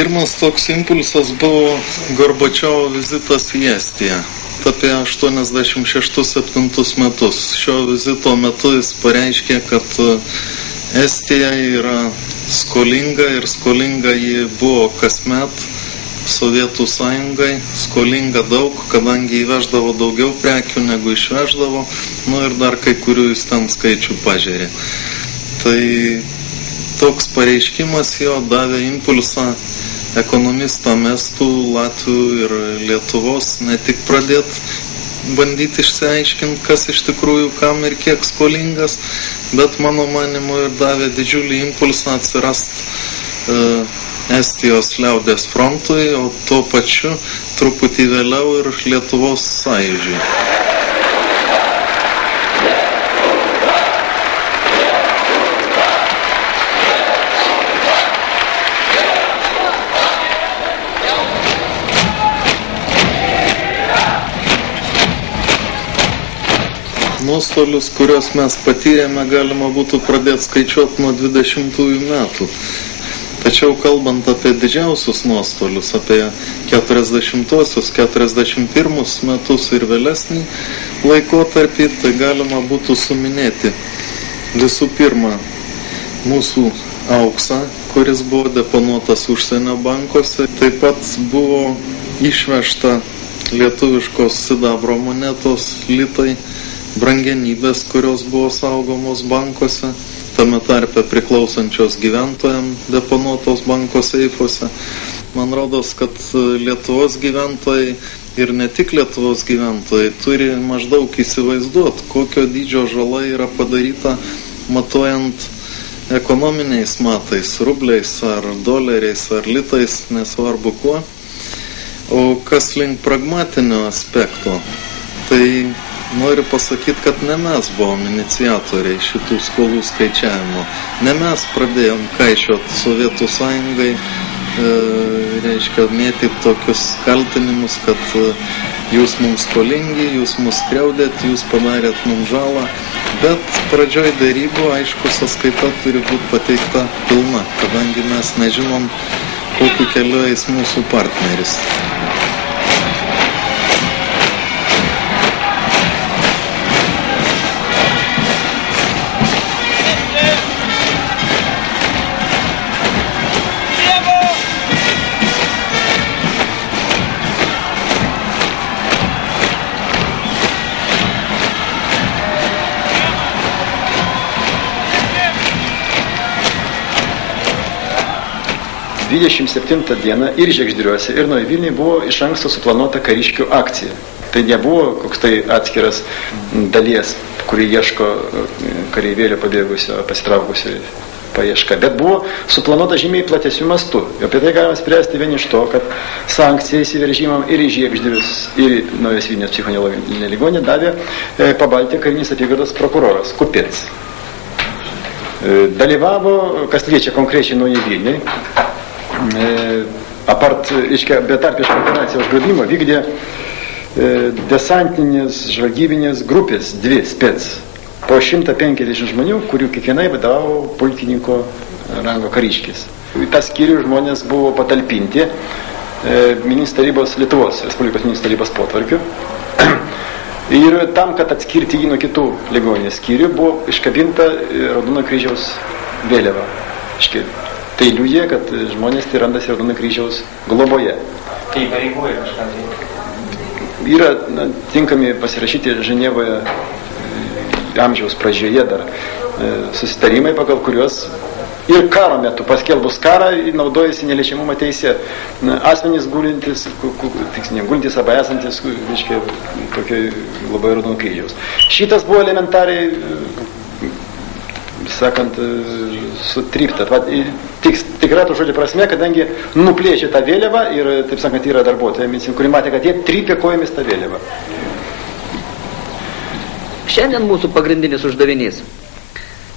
Pirmas toks impulsas buvo Gorbačiovo vizitas į Estiją. Apie 86-87 metus. Šio vizito metu jis pareiškė, kad Estija yra skolinga ir skolinga ji buvo kasmet Sovietų sąjungai, skolinga daug, kadangi įveždavo daugiau prekių negu išveždavo, ir dar kai kurių jis ten skaičių pažėrė. Tai toks pareiškimas jo davė impulsą ekonomistam estų, latvių ir Lietuvos ne tik pradėti bandyti išsiaiškinti, kas iš tikrųjų kam ir kiek skolingas, bet mano manimu ir davė didžiulį impulsą atsirast Estijos liaudės frontui, o tuo pačiu truputį vėliau ir Lietuvos sąjūdžiui. Nuostolius, kuriuos mes patyrėme, galima būtų pradėti skaičiuoti nuo 20 metų. Tačiau kalbant apie didžiausius nuostolius, apie 40-osius, 41 metus ir vėlesnį laikotarpį, tai galima būtų suminėti visų pirma mūsų auksą, kuris buvo deponuotas užsienio bankuose. Taip pat buvo išvežta lietuviškos sidabro monetos, litai, brangenybės, kurios buvo saugomos bankuose, tame tarpe priklausančios gyventojams deponuotos banko seifuose. Man rodos, kad Lietuvos gyventojai ir ne tik Lietuvos gyventojai turi maždaug įsivaizduoti, kokio dydžio žala yra padaryta matuojant ekonominiais matais, rubliais ar doleriais ar litais, nesvarbu kuo. O kas link pragmatinio aspekto, tai noriu pasakyti, kad ne mes buvom iniciatoriai šitų skolų skaičiavimo. Ne mes pradėjom kaišiot Sovietų sąjungai, mėtyti tokius kaltinimus, kad jūs mums skolingi, jūs mus skriaudėt, jūs padarėt mums žalą. Bet pradžioj derybų, aišku, sąskaita turi būti pateikta pilna, kadangi mes nežinom, kokiu keliu eis mūsų partneris. – 27 dieną ir Žegždriuose, ir Naujoj Vilniuje buvo iš anksto suplanuota kariškių akcija. Tai nebuvo koks tai atskiras dalies, kurį ieško kareivėlio pabėgusio, pasitraukusio paieška, bet buvo suplanuota žymiai platesnių mastų. Ir apie tai galima spręsti vien iš to, kad sankciją įsiveržimam ir į Žegždrius, ir į Naujos Vilnios psichoneurologinę ligoninę davė Pabaltijo karinės apygardos prokuroras Kupets. Dalyvavo, kas liečia konkrečiai Naujai Vilniui, apart betarpišką operaciją užgrobimo vykdė desantinės žvalgybinės grupės, dvi spec, po 150 žmonių, kurių kiekvienai vadovavo pulkininko rango kariškis. Į tą skyrių žmonės buvo patalpinti ministrų tarybos, Lietuvos Respublikos ministrų tarybos potvarkiu. Ir tam, kad atskirti jį nuo kitų ligoninės skyrių, buvo iškabinta Raudono kryžiaus vėliava. Tai liudija, kad žmonės tai randasi Raudono kryžiaus globoje. Tai pareigoja kažką tai? Yra tinkami pasirašyti Ženevoje amžiaus pradžioje dar susitarimai, pagal kuriuos ir karo metu paskelbus karą naudojasi neliečiamumo teisė. Asmenys gulintis, gulintis arba esantis, tokioj globoje Raudono kryžiaus. Šitas buvo elementariai, sakant, sutrypta. Tikra to žodžio prasme, kadangi nuplėšė tą vėliavą ir, taip sakant, yra darbuotojai medicinų, kuri matė, kad jie trypė kojomis tą vėliavą. Šiandien mūsų pagrindinis uždavinys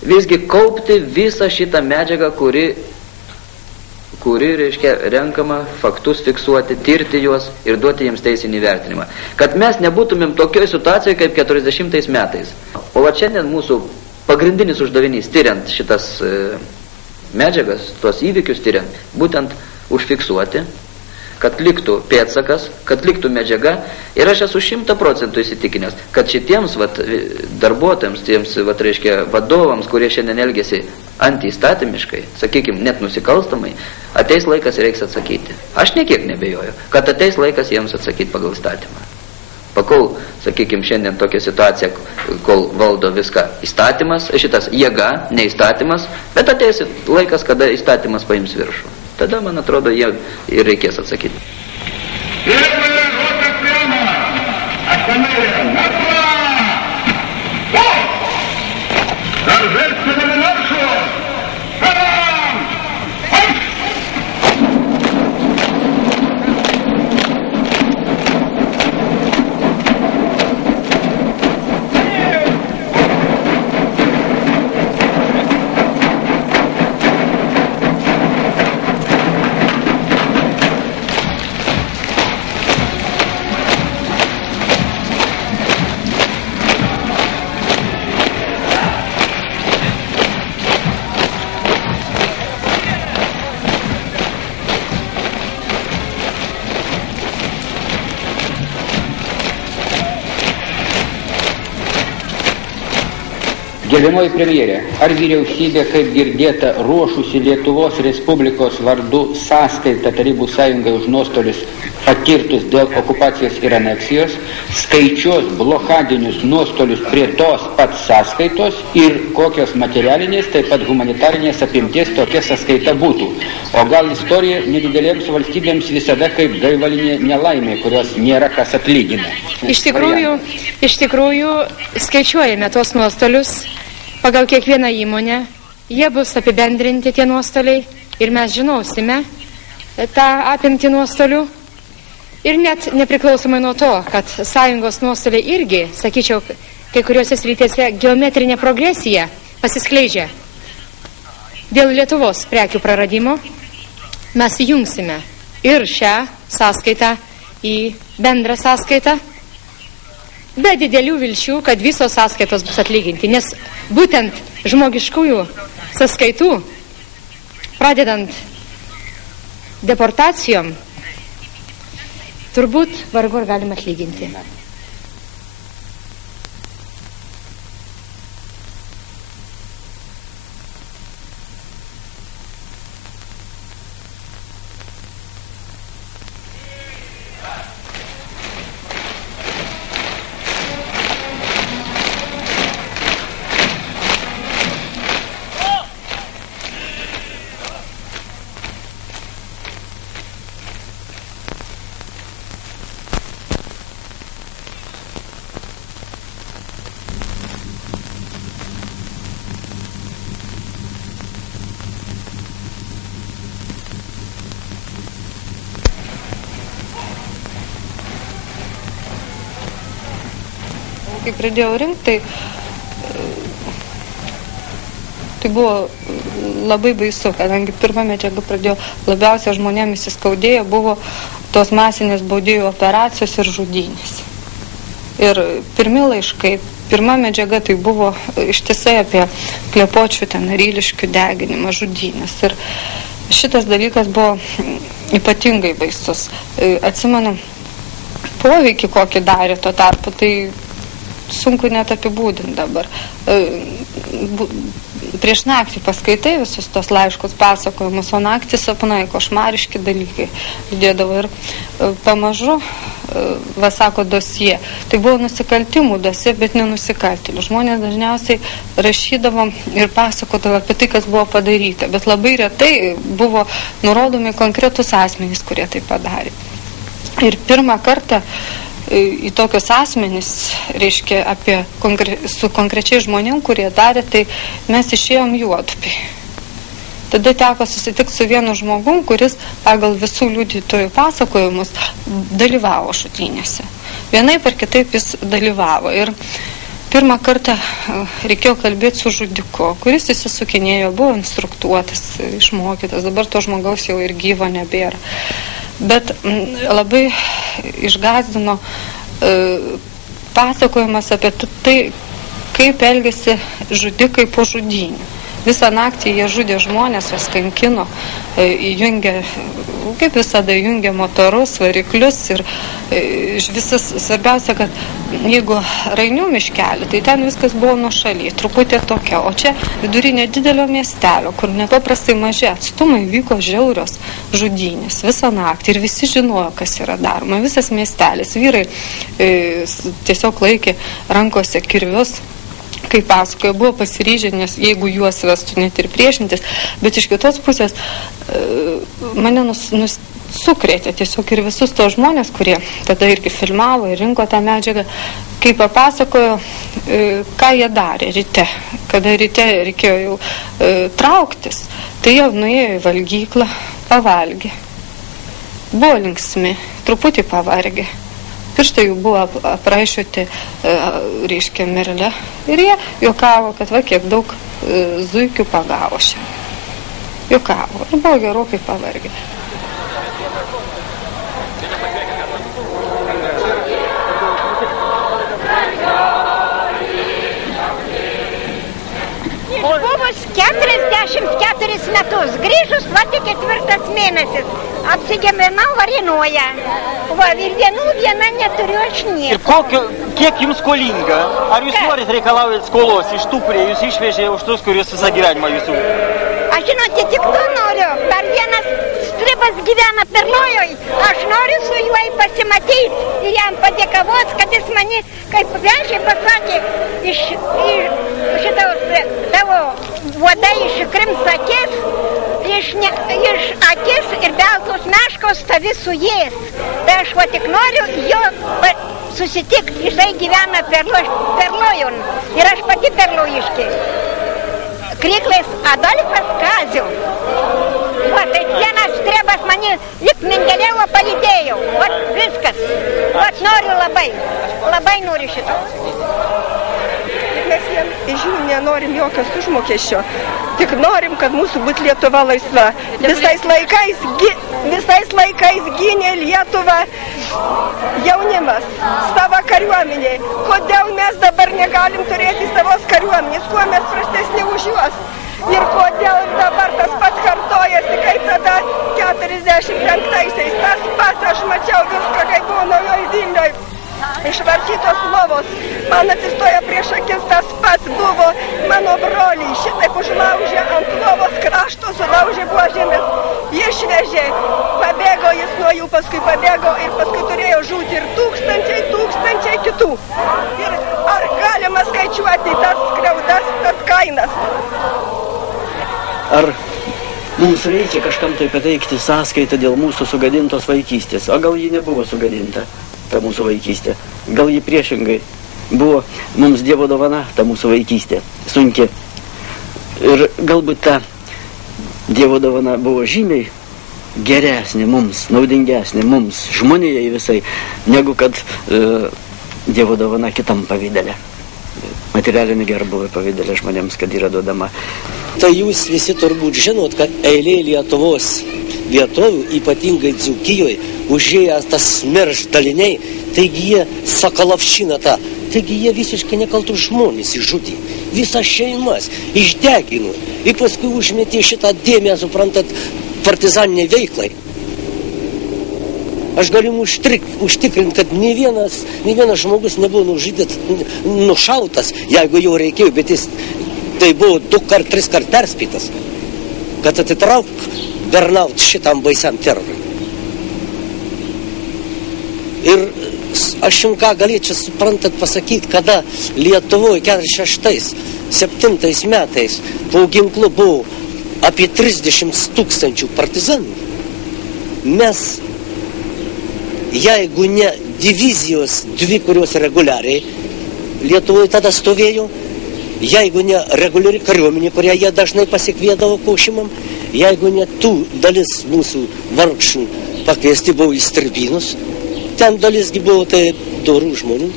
visgi kaupti visą šitą medžiagą, kuri reiškia renkama, faktus fiksuoti, tirti juos ir duoti jiems teisinį vertinimą. Kad mes nebūtumėm tokioj situacijoje kaip 40 metais. O šiandien mūsų pagrindinis uždavinys, tyriant šitas medžiagas, tuos įvykius tyriant, būtent užfiksuoti, kad liktų pėdsakas, kad liktų medžiaga. Ir aš esu 100% įsitikinęs, kad šitiems darbuotojams, tiems vadovams, kurie šiandien elgiasi antiįstatymiškai, sakykime, net nusikalstamai, ateis laikas ir reiks atsakyti. Aš niekiek nebejoju, kad ateis laikas jiems atsakyti pagal įstatymą. Pakol, sakykime, šiandien tokia situacija, kol valdo viską įstatymas, šitas jėga, ne įstatymas, bet ateis laikas, kada įstatymas paims viršų. Tada, man atrodo, jie ir reikės atsakyti. Gerbiamoji premjerė, ar vyriausybė, kaip girdėta, ruošusi Lietuvos Respublikos vardu sąskaitą Tarybų Sąjungai už nuostolius patirtus dėl okupacijos ir aneksijos, skaičiuos blokadinius nuostolius prie tos pat sąskaitos ir kokios materialinės, taip pat humanitarinės apimties tokia sąskaita būtų? O gal istorija nedidelėms valstybėms visada kaip gaivalinė nelaimė, kurios nėra kas atlygina? Iš tikrųjų, skaičiuojame tos nuostolius pagal kiekvieną įmonę, jie bus apibendrinti tie nuostoliai ir mes žinosime tą apimtį nuostolių. Ir net nepriklausomai nuo to, kad sąjungos nuostoliai irgi, sakyčiau, kai kuriuose srityse geometrinė progresija pasiskleidžia. Dėl Lietuvos prekių praradimo mes jungsime ir šią sąskaitą į bendrą sąskaitą, be didelių vilčių, kad visos sąskaitos bus atlyginti, nes būtent žmogiškųjų sąskaitų, pradedant deportacijom, turbūt vargu ar galima atlyginti. Kai pradėjau rinkti, tai buvo labai baisu, kadangi pirma medžiaga pradėjo labiausiai žmonėms įskaudėjo, buvo tos masinės baudėjų operacijos ir žudynės. Ir pirmi laiškai, pirma medžiaga tai buvo ištisai apie Klepočių, Ryliškių deginimą, žudynės. Ir šitas dalykas buvo ypatingai baisus. Atsimenu poveikį, kokį darė tuo tarpu, tai sunku net apibūdinti dabar. Prieš naktį paskaitai visus tos laiškus pasakojimus, o naktį sapnai, košmariški dalykai dėdavo. Ir pamažu, sako dosie, tai buvo nusikaltimų dosie, bet ne nusikaltėlių. Žmonės dažniausiai rašydavo ir pasakodavo apie tai, kas buvo padaryta, bet labai retai buvo nurodomi konkretus asmenys, kurie tai padarė. Ir pirmą kartą į tokius asmenys, reiškia, su konkrečiai žmonėm, kurie darė, tai mes išėjom Juodupį. Tada teko susitikti su vienu žmogum, kuris pagal visų liudytojų pasakojimus dalyvavo šutynėse. Vienaip ar kitaip jis dalyvavo. Ir pirmą kartą reikėjo kalbėti su žudiku, kuris įsisukinėjo, buvo instruktuotas, išmokytas. Dabar to žmogaus jau ir gyvo nebėra. Bet labai išgąsdino pasakojimas apie tai, kaip elgiasi žudikai po žudynių. Visą naktį jie žudė žmonės, jas kankino, įjungė, kaip visada, įjungė motorus, variklius ir visas, svarbiausia, kad jeigu Rainių miškelį, tai ten viskas buvo nuošaly, truputį tokia, o čia vidury nedidelio miestelio, kur nepaprastai maži atstumai, vyko žiaurios žudynės visą naktį ir visi žinojo, kas yra daroma, visas miestelis, vyrai tiesiog laikė rankose kirvius, kaip pasakojo, buvo pasiryžę, nes jeigu juos vestų net ir priešintis, bet iš kitos pusės mane sukrėtė tiesiog ir visus tos žmonės, kurie tada irgi filmavo ir rinko tą medžiagą, kaip papasakojo, ką jie darė ryte, kada ryte reikėjo jau trauktis, tai jau nuėjo į valgyklą, pavalgė, buvo linksmi, truputį pavargė. Pirštai jų buvo apraišiuoti, reiškia, merle. Ir jie juokavo, kad va, kiek daug zuikių pagavo šiandien. Juokavo. Ir buvo gerokai pavargę. Išbuvus 44 metus, grįžus, va, tik 4 mėnesis. Apsigyvenau Varėnoje. Va, ir viena neturiu aš nieko. Ir kiek jums skolinga? Ar jūs norit reikalaujat skolos iš tų, kurie jūs išvežė, už tus, kuriuos visą gyvenimą jūsų? Aš žinote, tik to noriu. Dar vienas stribas gyvena Perlojoj. Aš noriu su juo pasimatyti ir jam padėkavos, kad jis mani, kaip gražiai pasakė, iš šitos tavo vodai iškrims akis, iš akis ir beltos meškos tavi sujės. Tai aš va tik noriu jo susitikti, jisai gyvena Perlojon ir aš pati perlojiškė. Kryklais Adolfas Kazio. Va, tai vienas strebas mane lyg Mendelėvo palydėjau. Va, viskas. Va, noriu labai noriu šito. Mes iš jų nenorim jokios užmokesčio, tik norim, kad mūsų būtų Lietuva laisva. Visais laikais gynė Lietuvą jaunimas, savo kariuomenė. Kodėl mes dabar negalim turėti savos kariuomenės, kuo mes prastesni už juos? Ir kodėl dabar tas pats kartojasi, kaip tada 45-aisiais. Tas pats, aš mačiau viską, kaip buvo Naujoj Vilnioj. Išvartytos lovos, man atsistoja prieš akis, tas pats buvo mano broliai, šitaip užlaužė ant lovos krašto, sulaužė buožėmis, išvežė, pabėgo jis nuo jų, paskui pabėgo ir paskui turėjo žūti ir tūkstančiai kitų. Ir ar galima skaičiuoti tas skriaudas, tas kainas? Ar mums reikia kažkam tai pateikti sąskaitą dėl mūsų sugadintos vaikystės, o gal ji nebuvo sugadinta? Ta mūsų vaikystė. Gal ji priešingai buvo mums Dievo dovana, ta mūsų vaikystė, sunki. Ir galbūt ta Dievo dovana buvo žymiai geresnė mums, naudingesnė mums, žmonijai visai, negu kad Dievo dovana kitam pavidale. Materialinį gerbuvį pavidalę žmonėms, kad yra duodama. Tai jūs visi turbūt žinot, kad eilė Lietuvos vietovių, ypatingai Dzūkijoje, užėjęs tas smerž daliniai, taigi jie Sakalavšina tą, taigi jie visiškai nekaltus žmonės išžudė, visas šeimas išdegino ir paskui užmetė šitą dėmę, suprantat, partizaniniai veiklai. Aš galiu užtikrinti, kad ne vienas žmogus nebuvo nušautas, jeigu jau reikėjo, bet jis tai buvo 2-3 kart perspėtas, kad atitrauk bernaut šitam baisiam terorui. Ir aš jums ką galėčiau, suprantat, pasakyti, kada Lietuvoje 46-7 metais po ginklu buvo apie 30 000 partizanų, mes, jeigu ne divizijos dvi, kurios reguliariai Lietuvoje tada stovėjo, jeigu ne reguliari kariuomenė, kurią jie dažnai pasikviedavo kaušimam, jeigu ne tų dalis mūsų vargšų pakviesti buvo į Stribynus, ten dalisgi buvo tai dorų žmonių.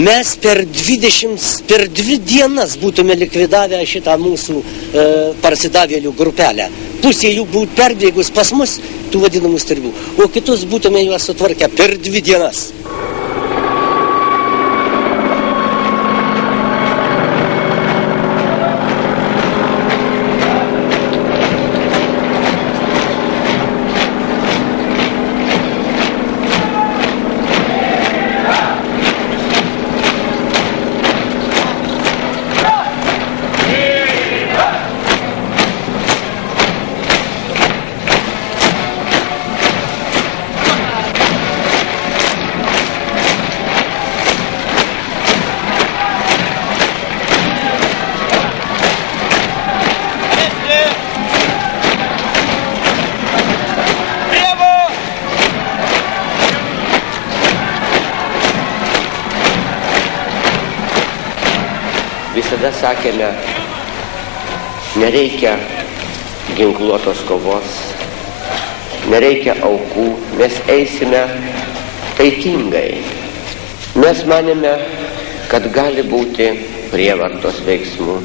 Mes per 2 dienas būtume likvidavę šitą mūsų parsidavėlių grupelę. Pusė jų būtų perbėgus pas mus, tų vadinamų Stribų, o kitus būtume juos sutvarkę per 2 dienas. sakėme, nereikia ginkluotos kovos, nereikia aukų, mes eisime taikingai. Mes manėme, kad gali būti prievartos veiksmų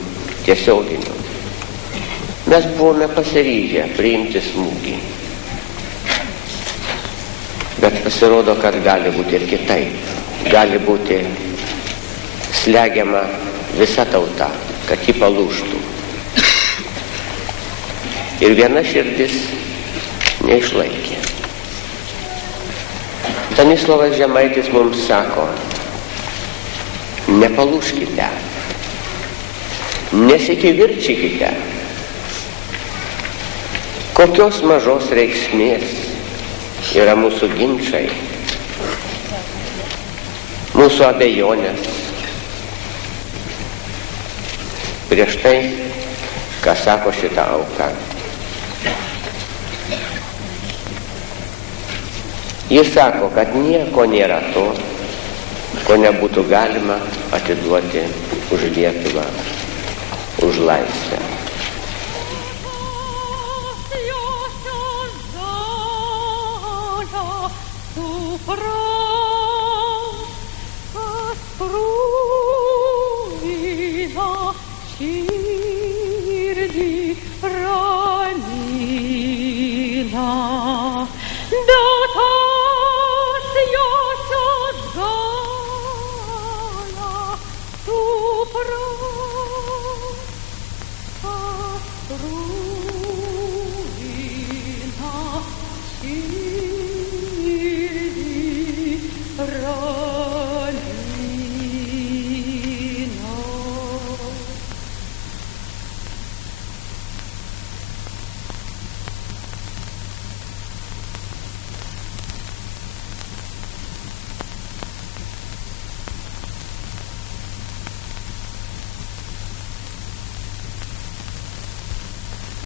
tiesioginių. Mes buvome pasiryžę priimti smūgį. Bet pasirodo, kad gali būti ir kitaip. Gali būti slegiama visa tauta, kad ji palūžtų. Ir viena širdis neišlaikė. Stanislovas Žemaitis mums sako, nepalūžkite, nesikivirčykite, kokios mažos reikšmės yra mūsų ginčai, mūsų abejonės. Prieš tai, ką sako šitą auką. Jis sako, kad nieko nėra to, ko nebūtų galima atiduoti už Lietuvą, už laisvę. Ruina,